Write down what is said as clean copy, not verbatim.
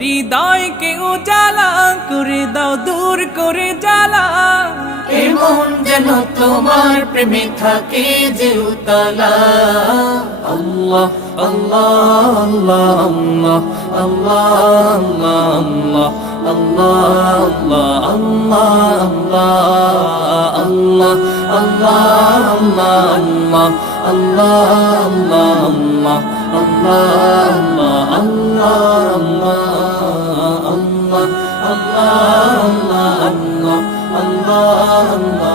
হৃদয়কে উজালা করে দাও, দূর করে জ্বালা। এমন যেন তোমার প্রেমে থাকে যে উতলা। আল্লাহ আল্লাহ আল্লাহ আল্লাহ আল্লাহ আল্লাহ আল্লাহ আল্লাহ আল্লাহ আল্লাহ আল্লাহ আল্লাহ আল্লাহ আল্লাহ আল্লাহ আল্লাহ আল্লাহ আল্লাহ আল্লাহ